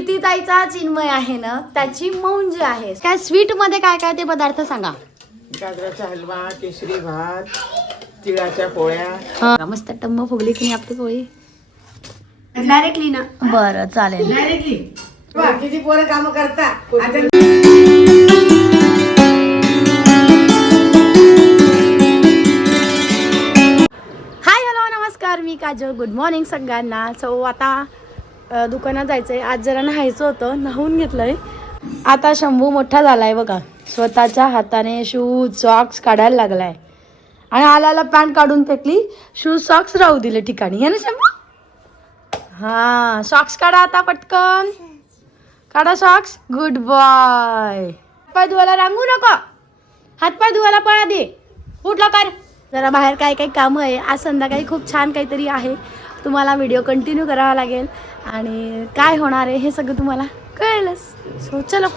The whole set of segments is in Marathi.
कीर्तीताईचा चिन्मय आहे ना त्याची मौंज आहे. काय स्वीट मध्ये काय काय ते पदार्थ सांगा. गाजराचा हलवा, केशरी भात, तिळाच्या पोळ्या. मस्त टम्म फुगली की नाही आपली पोळी. डायरेक्टली ना. बरं चालेल. डायरेक्टली किती पोरं काम करता. हाय हॅलो नमस्कार, मी काजल. गुड मॉर्निंग सगळ्यांना. सो आता दुकानात जायचंय. आज जरा नहायचं होतं, नहावून घेतलंय. आता शंभू मोठा झालाय बघा, स्वतःच्या हाताने शूज सॉक्स काढायला लागलाय. आणि आल्याला पॅन्ट काढून फेकली, शूज सॉक्स राहू दिले ठिकाणी. हे ना शंभू. हा सॉक्स काढा आता पटकन. काढा सॉक्स. Good boy. हातपाय धुवायला रांगू नको, हातपाय धुवायला पळा दे. उठला कर. जरा बाहेर काय काही कामं आहे. आज संध्याकाळी खूप छान काहीतरी आहे. तुम्हाला व्हिडिओ कंटिन्यू करावा लागेल आणि काय होणार आहे हे सगळं तुम्हाला कळेलच. सो चलो.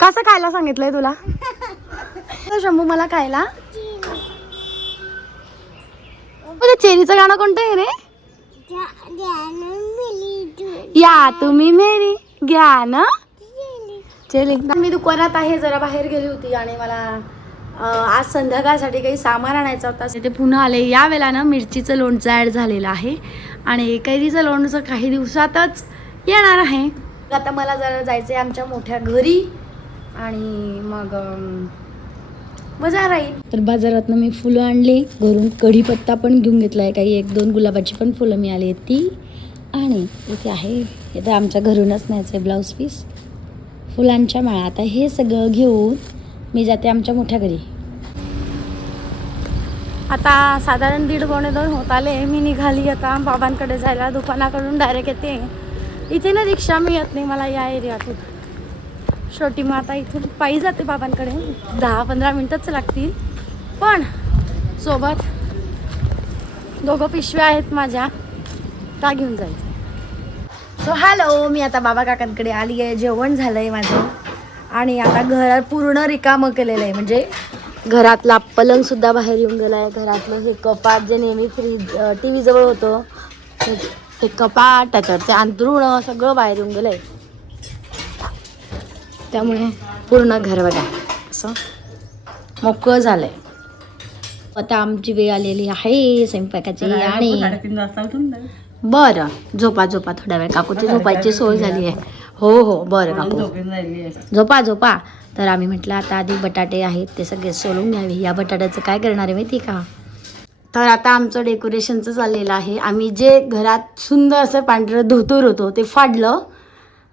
कसं खायला सांगितलंय तुला शंभू? मला खायला चेरीचं गाणं कोणतं आहे रे? या तुम्ही मेरी घ्या ना चेली. मी दुकानात आहे, जरा बाहेर गेली होती आणि मला आज संध्याकाळसाठी काही सामान आणायचं होता. ते पुन्हा आले. या वेळेला ना मिरचीचं लोणचं ॲड झालेलं आहे आणि कैरीचं लोणचं काही दिवसातच येणार आहे. आता मला जरा जायचं आहे आमच्या मोठ्या घरी आणि मग मजा राहील. तर बाजारातनं मी फुलं आणली, घरून कढीपत्ता पण घेऊन घेतला आहे, काही 1-2 गुलाबाची पण फुलं मिळाली ती. आणि इथे आहे, इथे आमच्या घरूनच न्यायचं आहे ब्लाऊज पीस, फुलांच्या माळा. आता हे सगळं घेऊन मी जाते आमच्या मोठ्या घरी. आता साधारण 1:30-2 होत आले. मी निघाली आता बाबांकडे जायला. दुकानाकडून डायरेक्ट येते. इथे ना रिक्षा मिळत नाही मला या एरियातून. शेवटी मग आता इथून पायी जाते बाबांकडे. 10-15 मिनटंच लागतील, पण सोबत दोघं पिशव्या आहेत माझ्या, त्या घेऊन जायचं. सो हॅलो, मी आता बाबा काकांकडे आली आहे. जेवण झालं आहे माझं आणि आता घर पूर्ण रिकामं केलेलं आहे. म्हणजे घरातला पलंगसुद्धा बाहेर येऊन गेला आहे. घरातलं हे कपाट जे नेहमी फ्रीज टी व्ही जवळ होतं ते कपाट, त्याच्यावरचे अंथरुणं सगळं बाहेर येऊन गेलं आहे. त्यामुळे पूर्ण घर बघा असं मोकळं झालं आहे. आता आमची वेळ आलेली आहे स्वयंपाकाची. आणि बरं झोपा थोड्या वेळ. काकूची झोपायची सोय झाली आहे. हो बरं काकू झोपा. तर आम्ही म्हटलं आता आधी बटाटे आहेत ते सगळे सोलून घ्यावे. या बटाट्याचं काय करणार आहे माहिती का? तर आता आमचं डेकोरेशनचं चाललेलं आहे. आम्ही जे घरात सुंदर असं पांढरं धोतर होतं ते फाडलं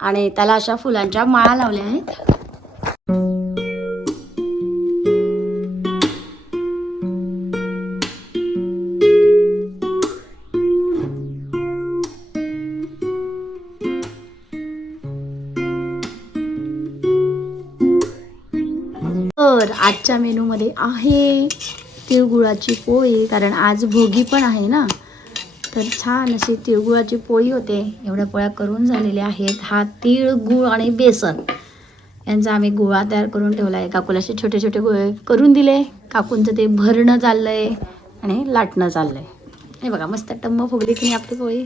आणि त्याला अशा फुलांच्या माळा लावल्या आहेत. तर आजच्या मेनूमध्ये आहे तिळगुळाची पोळी, कारण आज भोगी पण आहे ना. तर छान अशी तिळगुळाची पोळी होते. एवढ्या पोळ्या करून झालेल्या आहेत. हा तीळ, गुळ आणि बेसन यांचा आम्ही गोळा तयार करून ठेवला आहे. काकूला असे छोटे छोटे गोळे करून दिले. काकूंचं ते भरणं चाललं आहे आणि लाटणं चाललं आहे. हे बघा मस्त टम्म फुगली की नाही आपली पोळी.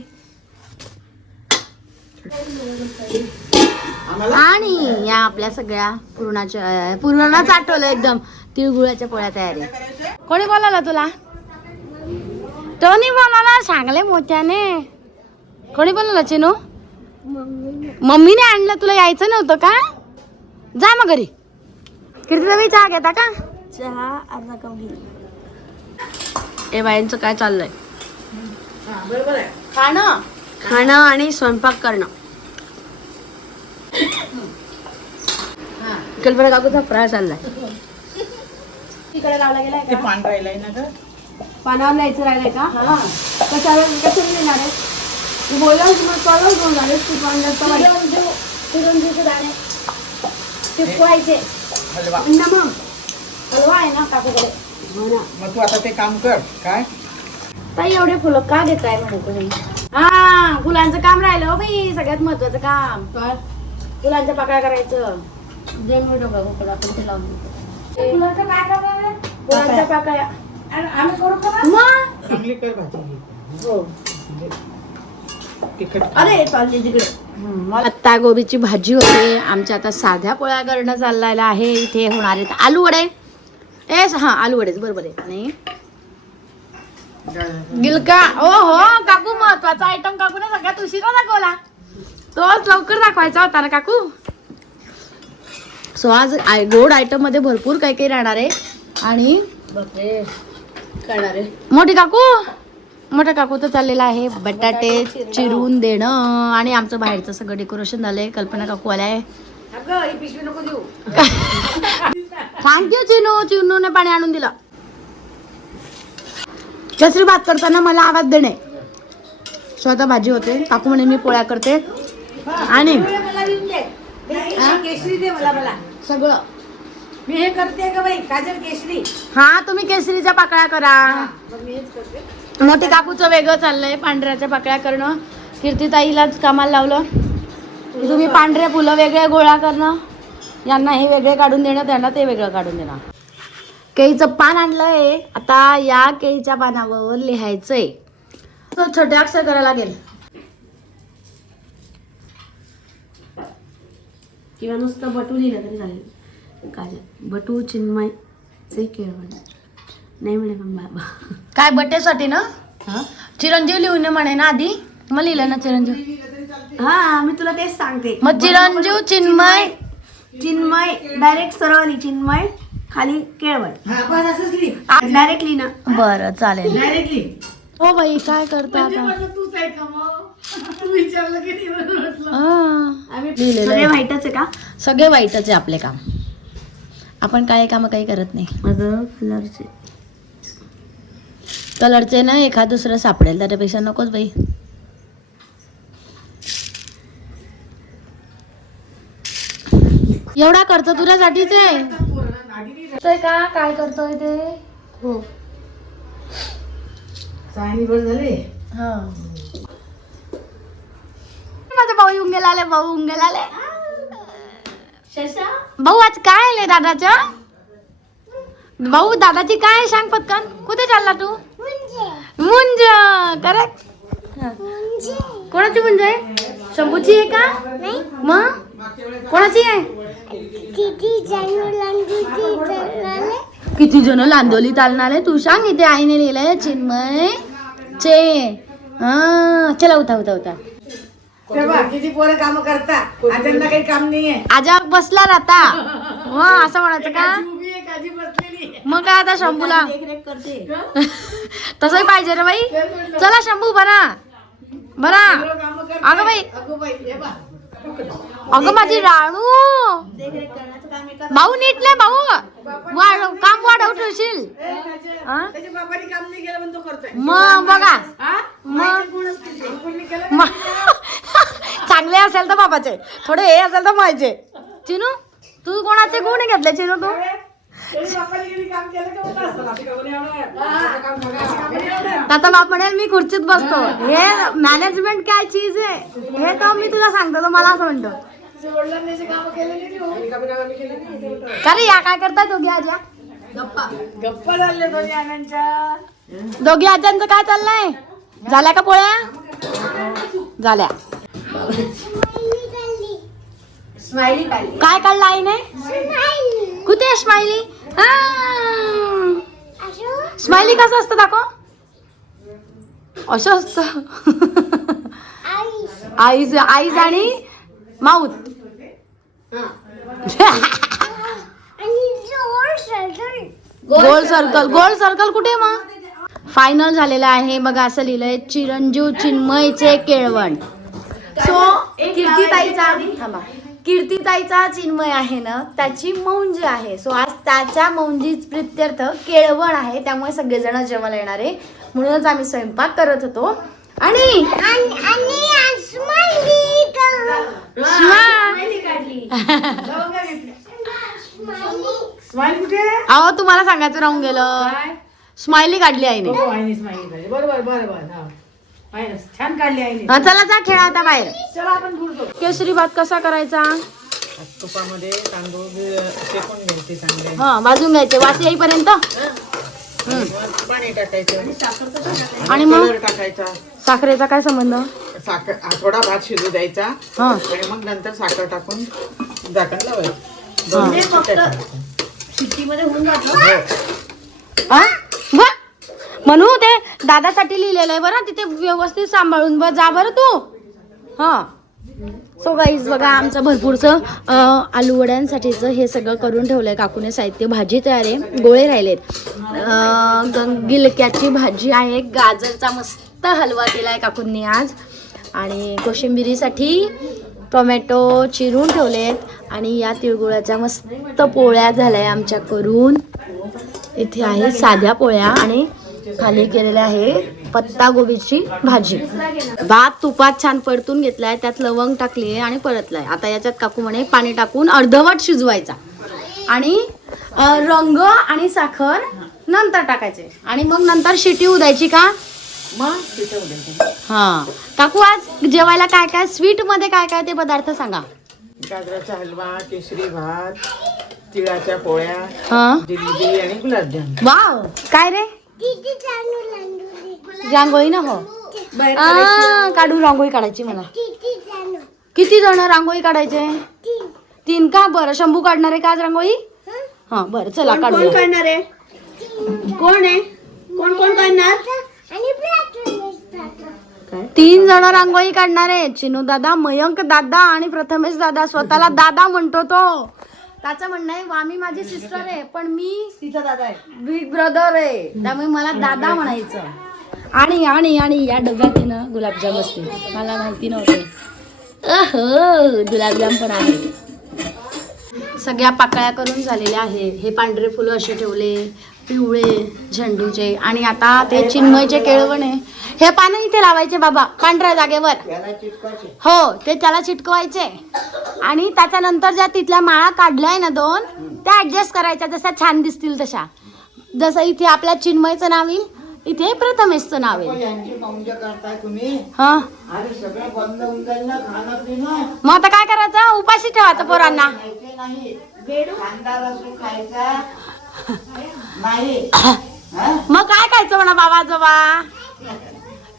आणि या आपल्या सगळ्या पूर्णाच आठवलं एकदम. तिळगुळाच्या पोळ्या तयारी. कोणी बोलावला तुला? टोनी बोलावला. सांगले मोठ्याने. कोणी बोलावला चिनू? मम्मीने आणलं. तुला यायचं नव्हतं का? जा मग घरी. किती रवी चहा घेता का? चहा अर्धा कप घे. ए बाईंचं काय चाललंय? बरोबर आहे. खाणं आणि स्वयंपाक करणं. कल्पना काकूचा फ्राय चाललाय. तिकडे लावला गेलाय ते पान राहिलंय ना ग. पानावर न्यायचं राहिलंय का? कशाला येणार आहे? बोलवून मग कळवून घेऊन झाले. चिरंजीचे दाणे टिपवायचे. हलवा मग हलवा आहे ना काकूकडे. हो ना. मग तू आता ते काम कर. काय ताई एवढे फुलं का देताय म्हणे तुम्ही? हा फुलांचं काम राहिलं हो बाई. सगळ्यात महत्वाचं काम फुलांच्या पाकळ्या करायचं. फुलांच्या पाकळ्या आम्ही करू का? मग चांगली कर भाजी. हो तिखट अरे चालते तिकडे. पत्ता गोबीची भाजी होते. आमच्या आता साध्या पोळ्या करणं चाललेलं आहे. इथे होणार आहेत आलू वडे. हा आलू वडेच बरोबर आहे. आणि गिलका. ओ हो काकू, महत्वाचा आयटम काकूने सगळ्यात उशिरा दाखवला. तोच लवकर दाखवायचा होता ना काकू. सो आज गोड आयटम मध्ये भरपूर काही काही राहणार आहे. आणि मोठ्या काकूचं चाललेलं आहे बटाटे चिरून देणं. आणि आमचं बाहेरचं सगळं डेकोरेशन झालंय. कल्पना काकू आलाय. थँक्यू चिनू. चिनूने पाणी आणून दिलं. केसरी भात करताना मला आवाज देणे. स्वतः भाजी होते. काकू म्हणे मी पोळ्या करते. आणि केशरी दे मला. सगळं मी हे करते का बाई, काजल केशरी. हा तुम्ही केसरीच्या पाकळ्या करा. मोठी काकूचं वेगळं चाललंय पांढऱ्याच्या पाकळ्या करणं. कीर्तिताईलाच कामाला लावलं की तुम्ही पांढरे फुलं वेगळे गोळा करणं, यांना हे वेगळे काढून देणं, त्यांना ते वेगळं काढून देणं. केळीचं पान आणलंय. आता या केळीच्या पानावर लिहायचंय. तो छोटे अक्षर करायला लागेल. किंवा नुसतं बटू लिहिलं तरी चालेल. काजल बटू चिन्मय चे केळवण. नाही म्हणे पण बाबा. काय बड्डेसाठी ना चिरंजीव लिहून म्हणे ना आधी. मग लिहिलं ना चिरंजीव. हा मी तुला तेच सांगते. मग चिरंजीव चिन्मय. चिन्मय डायरेक्ट सरळ लिही. चिन्मय खाली केळवण. डायरेक्टली ना. बरं चालेल. हो बाई काय करतो आता. लिहिलेलं सगळे आहे. वाईटच आहे का? सगळे वाईटच आहे आपले काम. आपण काय काम काही करत नाही. माझं कलरचे ना एखाद दुसरं सापडेल त्याच्यापेक्षा नकोच बाई. एवढा खर्च तुझ्यासाठीच आहे. ते का काय करतोय ते. हो. हा माझा भाऊ येऊन गेला. भाऊ आज काय आले दादाच्या. भाऊ दादाची काय सांग पटकन. कुठे चालला तू. मुंज. करेक्ट. कोणाची मुंज आहे. शंभूची आहे का. मग कोणाची आहे. किती जण लांदोली चालणारे तू सांग. इथे आईने लिहिलंय चिन्मय चे. चला उठा. किती पोरं काम करता. त्यांना काही काम नाहीये. आजा बसला राहता. असं म्हणायचं का. मग काय आता शंभूला देखरेख करते. तसंही पाहिजे रे बाई. चला शंभू बरा. अगं बाई. अगं माझी राणू. देखरेख करण्याचं काम एका. भाऊ नीट नाही भाऊ. काम वाढव ठेवशील. त्याच्या बापाने काम नाही केलं पण तो करतोय. मग बघा. मग चांगले असेल तर बाबाचे, थोडे हे असेल तर माझे. चिनू तू कोणाचे गुण घेतले. चिनू तू आता बाप म्हणेल मी खुर्चीत बसतो. हे मॅनेजमेंट काय चीज आहे हे तर मी तुला सांगतो. तो मला असं म्हणतो का रे. या काय करताय दोघी आज्या. गप्पा झाले दोन्ही आण्यांच्या. दोघी आज्यांचं काय चाललंय. झाल्या का पोळ्या. झाल्या. स्माइली काढली. काय काढलं आईने. कुठे स्माइली. स्माइली कसं असतं दाखव. असं असतं. आईज आणि माऊथ. गोल सर्कल कुठे मग. फायनल झालेलं आहे बघा. असं लिहिलंय चिरंजीव चिन्मयचे केळवण. सो कीर्तिताईचा चिन्मय आहे ना त्याची मौंज आहे. सो आज त्याच्या मौंजीच प्रित्यर्थ केळवण आहे. त्यामुळे सगळेजण जेवायला येणार आहे. म्हणूनच आम्ही स्वयंपाक करत होतो. आणि स्माइल कुठे. अहो तुम्हाला सांगायचं राहून गेलं. स्माइली काढली आईने. स्माइल काढली. बरोबर. छान काढली आईने. चला जा खेळा आता बाहेर. चला आपण पुढतो. केसरी भात कसा करायचा. तुपामध्ये तांदूळ शेकून घ्यायचे चांगले. भाजून घ्यायचे वास येईपर्यंत. पाणी टाकायचं आणि मग कलर टाकायचा. साखरेचा काय संबंध. साखर थोडा भात शिजू द्यायचा हा आणि मग नंतर साखर टाकून झाकण लावायचं हा. 2 शिट्ट्या करायच्या. शिट्टीमध्ये होऊन जातं हो. आ? वा! म्हणू ते दादासाठी लिहिलेलं आहे बरं तिथे व्यवस्थित सांभाळून जा बरं तू हा. सो गाईज बघा आमचं भरपूरचं आलू वड्यांसाठीचं हे सगळं करून ठेवलंय काकूने साहित्य. भाजी तयार आहे, गोळे राहिलेत, गिलक्याची भाजी आहे, गाजरचा मस्त हलवा केलाय काकूंनी आज, आणि कोशिंबिरीसाठी टोमॅटो चिरून ठेवलेत, आणि या तिळगुळाच्या मस्त पोळ्या झाल्या आमच्या करून. इथे आहे साध्या पोळ्या आणि खाली केलेल्या आहे पत्ता गोबीची भाजी. भात तुपात छान परतून घेतलाय, त्यात लवंग टाकली आहे आणि परतलाय. आता याच्यात काकू म्हणे पाणी टाकून अर्धवट शिजवायचा आणि रंग आणि साखर नंतर टाकायचे आणि मग नंतर शिटी उदायची का मग शिट्ट्या द्यायच्या. हा. काकू आज जेवायला काय काय स्वीट मध्ये काय काय ते पदार्थ सांगा. गाजराचा हलवा, केशरी भात, तिळाच्या पोळ्या, हा जिलेबी आणि गुलाबजाम. वाव. काय रे रांगोळी ना हो काढू रांगोळी काढायची मला. किती जण रांगोळी काढायचे 3 का. बरं शंभू काढणार आहे का आज रांगोळी. हा बरं चला काढू. कोण काढणार आहे कोण आहे कोण कोण काढणार 3 जण रांगोळी काढणार आहे. चिनू दादा, मयंक दादा आणि प्रथमेश दादा. स्वतःला दादा म्हणतो तो. त्याचं म्हणणं आहे वामी माझी सिस्टर आहे पण मी तिचा दादा आहे. बिग ब्रदर आहे त्यामुळे मला दादा म्हणायचं. आणि आणि आणि या डब्यात आहे ना गुलाबजाम असते, मला माहिती नव्हते. गुलाबजाम पण आहे. सगळ्या पाकळ्या करून झालेल्या आहे. हे पांढरे फुलं असे ठेवले, पिवळे झेंडूचे, आणि आता ते चिन्मयचे केळवणे. हे पानं इथे लावायचे बाबा पांढऱ्या जागेवर. हो ते त्याला चिटकवायचे आणि त्याच्यानंतर ज्या तिथल्या माळा काढल्याय ना 2 त्या ऍडजस्ट करायच्या जशा छान दिसतील तशा. जसं इथे आपल्या चिन्मयचं नाव येईल, इथे प्रथमेशचं नाव येईल. यांची मौज करताय तुम्ही. हा अरे सगळं बंद होऊन जाईल ना खाणं पिणं. मग आता काय करायचं, उपाशी ठेवायचं पोरांना. खायचे नाही. कांदा लसूण खायचा नाही. हा? मग काय खायचं म्हणा बाबा आजोबा,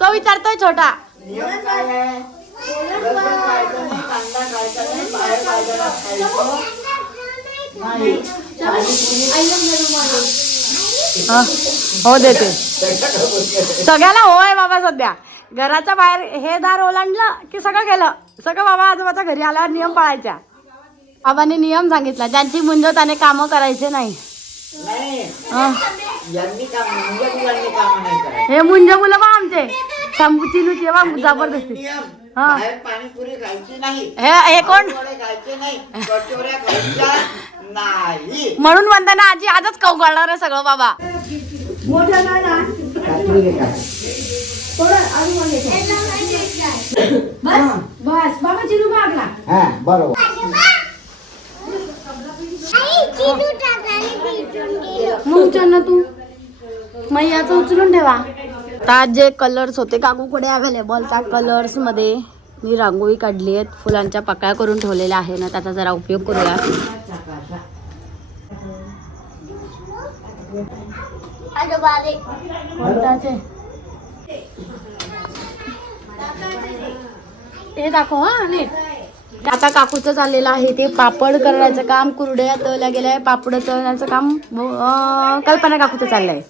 तो विचारतोय छोटा. नियम काय आहे? लसूण खायचं नाही, कांदा खायचा नाही, बाहेर बाजारात खायचं नाही. हा, हो देते सगळ्याला. होय बाबा सध्या घराच्या बाहेर हे दार ओलांडलं की सगळं गेलं. सगळं बाबा आजोबाच्या घरी आल्यावर नियम पाळायच्या. बाबांनी नियम सांगितला, ज्यांची मुंजवताने कामं करायचे नाही. नाही. हा. यांनी काम मुंजा मुलांनी काम नाही करायचं. हे मुंज मुलं बा आमचे चिनूची बा जबरदस्ती. नियम. हा. बाहेर पाणीपुरी खायची नाही, हे कोण वडे खायचे नाही, कचोऱ्या खायच्या नाही. म्हणून वंदना आजी आजच कवगळणार आहे सगळं बाबा. बस बाबा चिनू मागला. हा बरोबर. मग उचल ना तू, मैयाचं उचलून ठेवा. आता जे कलर्स होते काकूकडे अवेलेबल त्या कलर्स मध्ये मी रांगोळी काढली आहेत. फुलांच्या पाकळ्या करून ठेवलेल्या आहे ना, त्याचा जरा उपयोग करूया. हे दाखव हा नीट. आता काकूचं चाललेलं आहे ते पापड करायचं काम. कुरड्या तळल्या गेल्या, पापड तळण्याचं काम कल्पना काकूचं चाललंय.